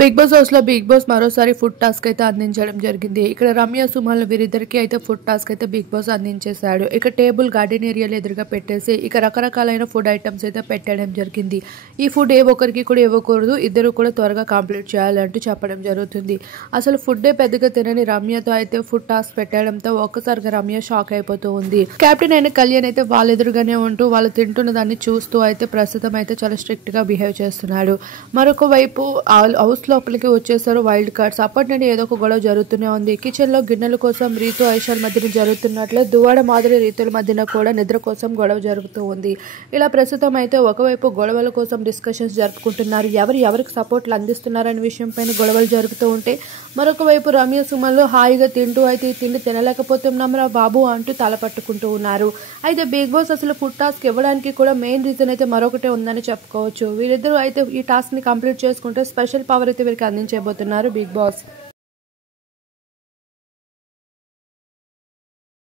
Big boss హౌస్‌లో big boss మరోసారి food task అయితే అందించడం జరిగింది. ఇక్కడ రమ్య, సుమన్ వీరిద్దరికీ అయితే ఫుడ్ టాస్క్ అయితే బిగ్ బాస్ అందించేశాడు. ఇక టేబుల్ గార్డెన్ ఏరియాలో ఎదురుగా పెట్టేసి ఇక రకరకాలైన ఫుడ్ ఐటమ్స్ అయితే పెట్టడం జరిగింది. ఈ ఫుడ్ ఏ ఒక్కరికి కూడా ఇవ్వకూడదు. ఇద్దరు కూడా త్వరగా కంప్లీట్ చేయాలి అంటూ చెప్పడం జరుగుతుంది. అసలు ఫుడ్డే పెద్దగా తినని రమ్యతో అయితే ఫుడ్ టాస్క్ పెట్టడంతో ఒక్కసారిగా రమ్య షాక్ అయిపోతూ ఉంది. కెప్టెన్ అయిన కళ్యాణ్ అయితే వాళ్ళ ఎదురుగానే ఉంటూ వాళ్ళు తింటున్న దాన్ని చూస్తూ అయితే ప్రస్తుతం అయితే చాలా స్ట్రిక్ట్ గా బిహేవ్ చేస్తున్నాడు. మరొక వైపు హౌస్ లోపలికి వచ్చేసారు వైల్డ్ కార్డ్స్. అప్పటి నుండి ఏదో ఒక గొడవ జరుగుతూనే ఉంది. కిచెన్ లో గిన్నెల కోసం రీతు ఐషాల్ మధ్యన జరుగుతున్నట్లే దువ్వాడ మాదిరి రీతుల మధ్యన కూడా నిద్ర కోసం గొడవ జరుగుతూ ఉంది. ఇలా ప్రస్తుతం అయితే ఒకవైపు గొడవల కోసం డిస్కషన్స్ జరుపుకుంటున్నారు. ఎవరికి సపోర్ట్లు అందిస్తున్నారనే విషయం పైన గొడవలు జరుగుతూ ఉంటే మరొక వైపు రమ్య, సుమన్లు హాయిగా తింటూ అయితే ఈ తిండి తినలేకపోతున్నాంరా బాబు అంటూ తల పట్టుకుంటూ ఉన్నారు. అయితే బిగ్ బాస్ అసలు ఫుడ్ టాస్క్ ఇవ్వడానికి కూడా మెయిన్ రీజన్ అయితే మరొకటే ఉందని చెప్పుకోవచ్చు. వీరిద్దరూ అయితే ఈ టాస్క్ ని కంప్లీట్ చేసుకుంటే స్పెషల్ పవర్ అయితే వీరికి అందించబోతున్నారు బిగ్ బాస్.